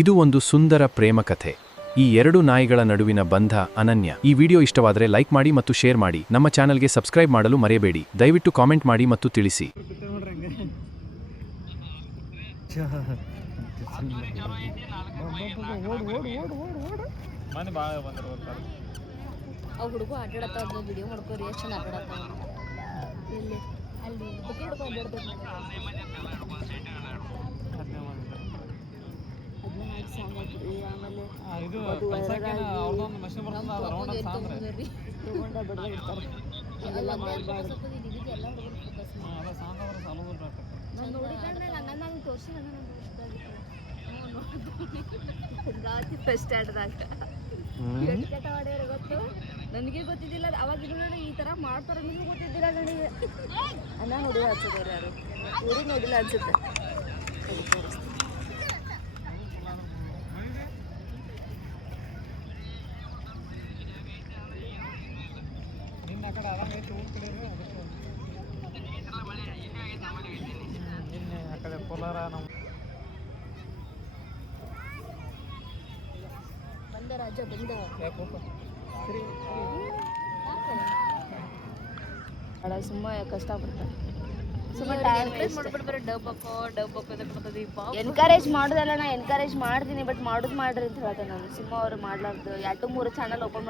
ಇದು ಒಂದು ಸುಂದರ ಪ್ರೇಮ ಕಥೆ. ಈ ಎರಡು ನಾಯಿಗಳ ನಡುವಿನ ಬಂಧ ಅನನ್ಯ. ಈ ವಿಡಿಯೋ ಇಷ್ಟವಾದರೆ ಲೈಕ್ ಮಾಡಿ ಮತ್ತು ಶೇರ್ ಮಾಡಿ. ನಮ್ಮ ಚಾನೆಲ್ಗೆ ಸಬ್ಸ್ಕ್ರೈಬ್ ಮಾಡಲು ಮರೆಯಬೇಡಿ. ದಯವಿಟ್ಟು ಕಾಮೆಂಟ್ ಮಾಡಿ ಮತ್ತು ತಿಳಿಸಿ. ಹುಡುಗ ಆಟಾಡತ್ತ ವಿಡಿಯೋ ಮಾಡ್ಕೋರಿ ಎಷ್ಟು ಚೆನ್ನಾಗಿ ಆಟಾಡತ್ತ ಇಲ್ಲಿ ಅಲ್ಲಿ ಬುಕ್ ಹಿಡ್ಕೊಂಡು ಫಸ್ಟ್ ಆಡ್ದಾಗ ಗೊತ್ತು ನನಗೆ ಗೊತ್ತಿದ್ದಿಲ್ಲ. ಅವಾಗ ನೋಡಿ ಈ ತರ ಮಾಡ್ತಾರ ನಿಮ್ಗೆ ಗೊತ್ತಿದ್ದಿಲ್ಲ. ನನಗೆ ಅನ್ನ ಹುಡುಗ ಹಚ್ಚಿದಾರೆ ಯಾರು ಊರಿಗೆ ನೋಡಿಲ್ಲ ಅನ್ಸುತ್ತೆ. ಬಂದ ರಾಜ ಬಂದ ಸುಮ್ಮ ಕಷ್ಟಪಡ್ತಾರೆ. ಎನ್ಕರೇಜ್ ಮಾಡೋದಲ್ಲ, ನಾ ಎನ್ಕರೇಜ್ ಮಾಡ್ತೀನಿ, ಬಟ್ ಮಾಡೋದು ಮಾಡ್ರಿ ಅಂತ ಹೇಳ್ತೇನೆ ನಾನು. ಸುಮ್ಮ ಅವ್ರು ಮಾಡ್ಲಾರ್ದು 2-3 ಚಾನಲ್ ಓಪನ್